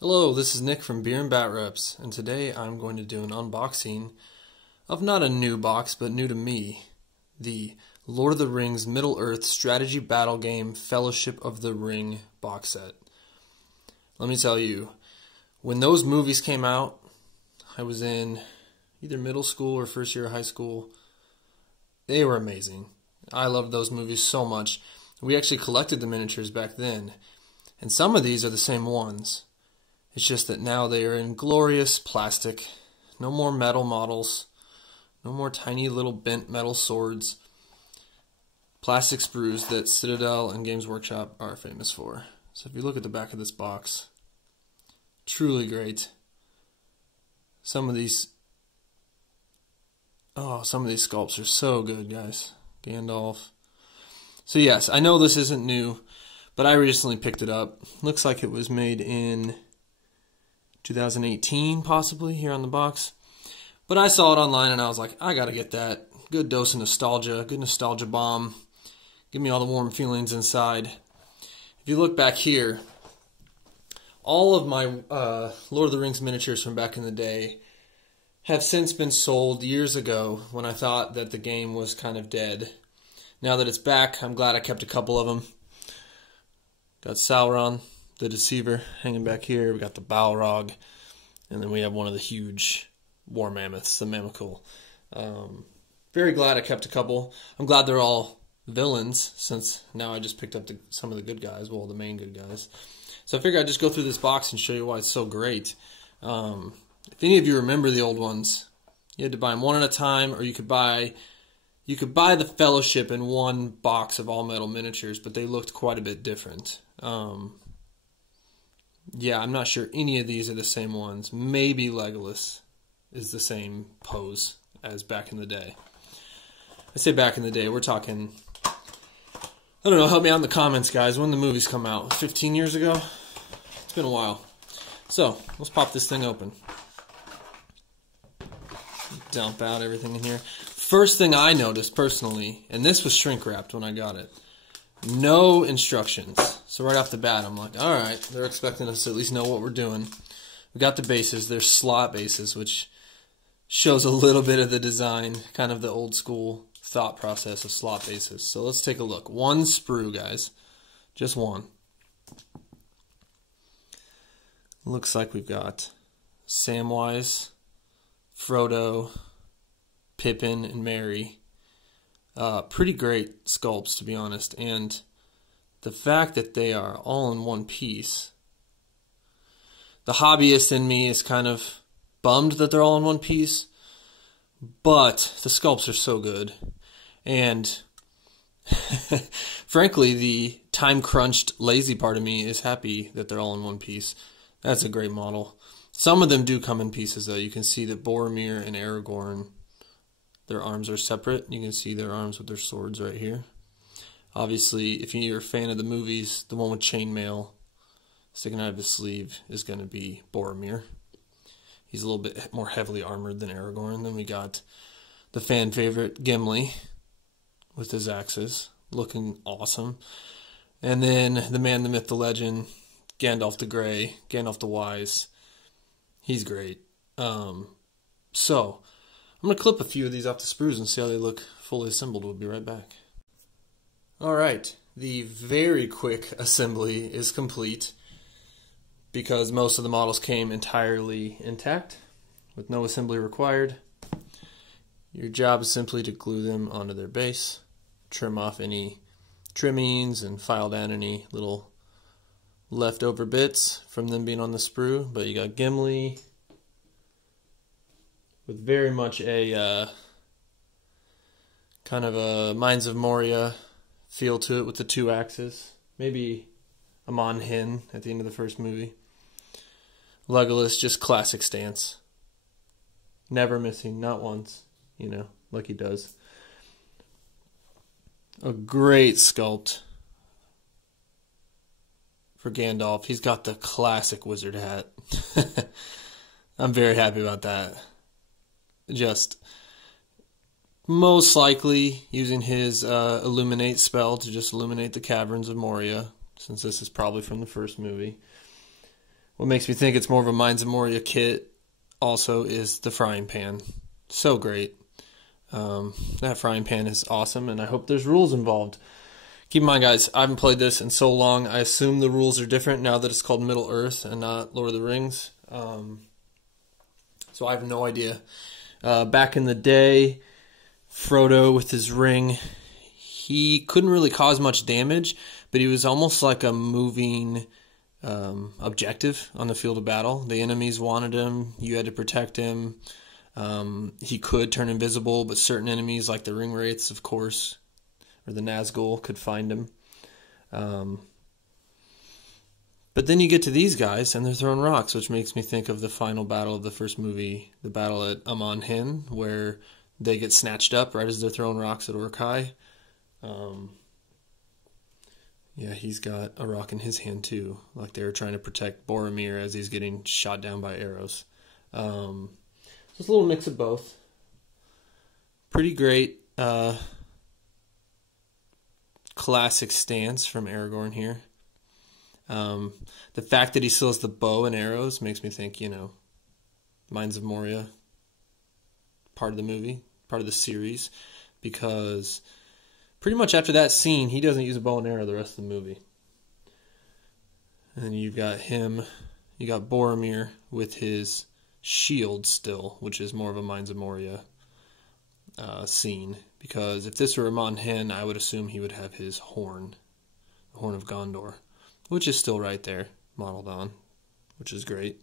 Hello, this is Nick from Beer and Bat Reps, and today I'm going to do an unboxing of not a new box, but new to me, the Lord of the Rings Middle Earth Strategy Battle Game Fellowship of the Ring box set. Let me tell you, when those movies came out, I was in either middle school or first year of high school. They were amazing. I loved those movies so much. We actually collected the miniatures back then, and some of these are the same ones. It's just that now they are in glorious plastic. No more metal models. No more tiny little bent metal swords. Plastic sprues that Citadel and Games Workshop are famous for. So if you look at the back of this box, truly great. Some of these sculpts are so good, guys. Gandalf. So yes, I know this isn't new, but I recently picked it up. Looks like it was made in 2018, possibly, here on the box. But I saw it online and I was like, I gotta get that. Good dose of nostalgia, good nostalgia bomb. Give me all the warm feelings inside. If you look back here, all of my Lord of the Rings miniatures from back in the day have since been sold years ago when I thought that the game was kind of dead. Now that it's back, I'm glad I kept a couple of them. Got Sauron, the Deceiver, hanging back here. We got the Balrog, and then we have one of the huge war mammoths, the Mamical. Very glad I kept a couple. I'm glad they're all villains, since now I just picked up some of the good guys, well, the main good guys. So I figured I'd just go through this box and show you why it's so great. If any of you remember the old ones, you had to buy them one at a time, or you could buy the Fellowship in one box of all metal miniatures, but they looked quite a bit different. Yeah, I'm not sure any of these are the same ones. Maybe Legolas is the same pose as back in the day. I say back in the day, we're talking, I don't know, help me out in the comments, guys. When the movies come out? 15 years ago? It's been a while. So, let's pop this thing open. Dump out everything in here. First thing I noticed personally, and this was shrink wrapped when I got it, no instructions. So right off the bat, I'm like, alright, they're expecting us to at least know what we're doing. We got the bases. They're slot bases, which shows a little bit of the design, kind of the old school thought process of slot bases. So let's take a look. One sprue, guys. Just one. Looks like we've got Samwise, Frodo, Pippin, and Merry. Pretty great sculpts, to be honest, and the fact that they are all in one piece. The hobbyist in me is kind of bummed that they're all in one piece, but the sculpts are so good, and frankly, the time-crunched, lazy part of me is happy that they're all in one piece. That's a great model. Some of them do come in pieces, though. You can see that Boromir and Aragorn, their arms are separate. You can see their arms with their swords right here. Obviously, if you're a fan of the movies, the one with chainmail sticking out of his sleeve is going to be Boromir. He's a little bit more heavily armored than Aragorn. Then we got the fan favorite Gimli with his axes, looking awesome. And then the man, the myth, the legend, Gandalf the Grey, Gandalf the Wise. He's great. So, I'm going to clip a few of these off the sprues and see how they look fully assembled. We'll be right back. Alright, the very quick assembly is complete because most of the models came entirely intact with no assembly required. Your job is simply to glue them onto their base, trim off any trimmings and file down any little leftover bits from them being on the sprue. But you got Gimli with very much a kind of a Mines of Moria feel to it with the two axes. Maybe a Mon Hin at the end of the first movie. Legolas, just classic stance. Never missing, not once, you know, like he does. A great sculpt for Gandalf. He's got the classic wizard hat. I'm very happy about that. Just most likely using his Illuminate spell to just illuminate the caverns of Moria, since this is probably from the first movie. What makes me think it's more of a Mines of Moria kit also is the frying pan. So great. That frying pan is awesome, and I hope there's rules involved. Keep in mind, guys, I haven't played this in so long. I assume the rules are different now that it's called Middle Earth and not Lord of the Rings. So I have no idea. Back in the day, Frodo with his ring, he couldn't really cause much damage, but he was almost like a moving objective on the field of battle. The enemies wanted him. You had to protect him. He could turn invisible, but certain enemies, like the ring wraiths, of course, or the Nazgul, could find him. But then you get to these guys, and they're throwing rocks, which makes me think of the final battle of the first movie, the battle at Amon Hen, where they get snatched up right as they're throwing rocks at Uruk-hai. Yeah, he's got a rock in his hand too, like they were trying to protect Boromir as he's getting shot down by arrows. Just a little mix of both. Pretty great classic stance from Aragorn here. The fact that he still has the bow and arrows makes me think, Mines of Moria, part of the movie, part of the series, because pretty much after that scene, he doesn't use a bow and arrow the rest of the movie. And you've got him, you got Boromir with his shield still, which is more of a Mines of Moria scene, because if this were Amon Hen, I would assume he would have his horn, the Horn of Gondor, which is still right there, modeled on, which is great.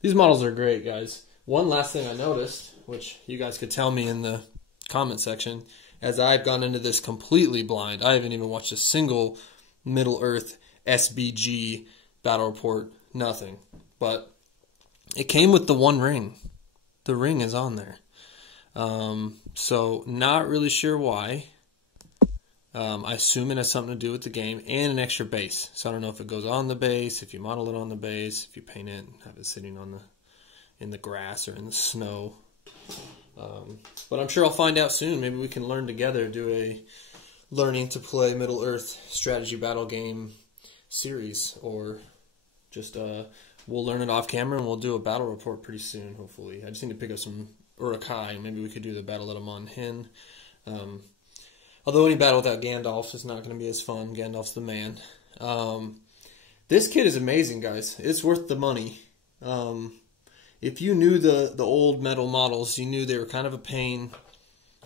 These models are great, guys. One last thing I noticed, which you guys could tell me in the comment section, as I've gone into this completely blind. I haven't even watched a single Middle Earth SBG battle report, nothing. But it came with the one ring. The ring is on there. So not really sure why. I assume it has something to do with the game, and an extra base. So I don't know if it goes on the base, if you model it on the base, if you paint it and have it sitting on in the grass or in the snow. But I'm sure I'll find out soon. Maybe we can learn together, do a learning to play Middle Earth strategy battle game series, or just we'll learn it off camera and we'll do a battle report pretty soon, hopefully. I just need to pick up some Uruk-hai, and maybe we could do the battle at Amon Hen. Although any battle without Gandalf is not going to be as fun. Gandalf's the man. This kit is amazing, guys. It's worth the money. If you knew the old metal models, you knew they were kind of a pain,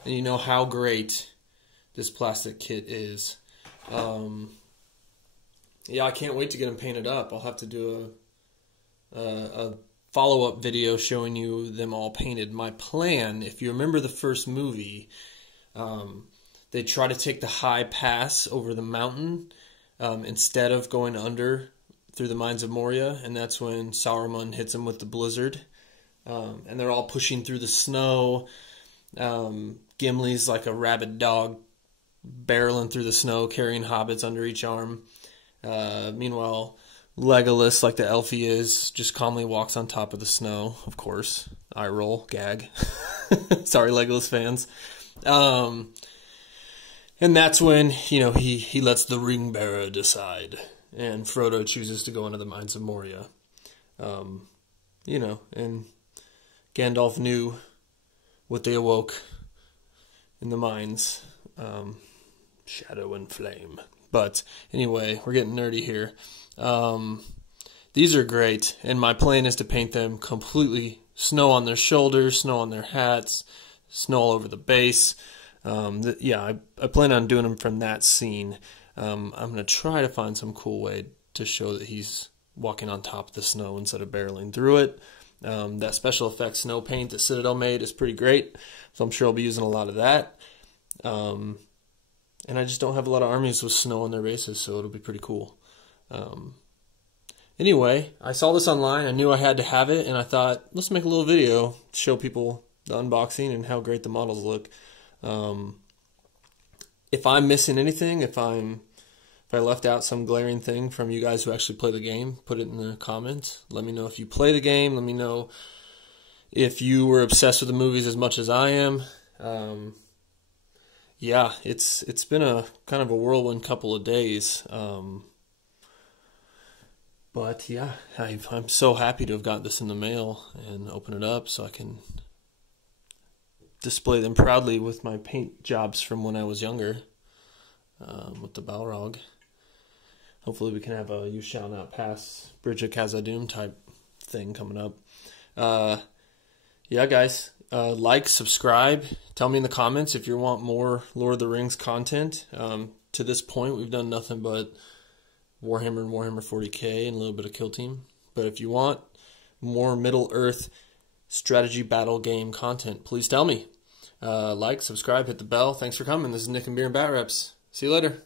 and you know how great this plastic kit is. Yeah, I can't wait to get them painted up. I'll have to do a follow-up video showing you them all painted. My plan, if you remember the first movie, they try to take the high pass over the mountain instead of going under through the Mines of Moria, and that's when Sauron hits them with the blizzard. And they're all pushing through the snow. Gimli's like a rabid dog barreling through the snow, carrying hobbits under each arm. Meanwhile, Legolas, like the elf he is, just calmly walks on top of the snow, of course. Eye roll, gag. Sorry, Legolas fans. And that's when, he lets the ring bearer decide. And Frodo chooses to go into the Mines of Moria. And Gandalf knew what they awoke in the mines. Shadow and flame. But anyway, we're getting nerdy here. These are great, and my plan is to paint them completely snow on their shoulders, snow on their hats, snow all over the base. I plan on doing them from that scene. I'm going to try to find some cool way to show that he's walking on top of the snow instead of barreling through it. That special effects snow paint that Citadel made is pretty great, so I'm sure I'll be using a lot of that. And I just don't have a lot of armies with snow on their bases, so it'll be pretty cool. Anyway, I saw this online. I knew I had to have it, and I thought, let's make a little video to show people the unboxing and how great the models look. If I'm missing anything, if I left out some glaring thing from you guys who actually play the game, put it in the comments. Let me know if you play the game. Let me know if you were obsessed with the movies as much as I am. Yeah, it's been a kind of a whirlwind couple of days. But yeah, I'm so happy to have got this in the mail and open it up so I can display them proudly with my paint jobs from when I was younger with the Balrog. Hopefully we can have a You Shall Not Pass Bridge of Khazad-dûm type thing coming up. Yeah, guys, like, subscribe. Tell me in the comments if you want more Lord of the Rings content. To this point, we've done nothing but Warhammer and Warhammer 40k and a little bit of Kill Team. But if you want more Middle Earth strategy battle game content, please tell me. Like, subscribe, hit the bell. Thanks for coming. This is Nick and Beer and Bat Reps. See you later.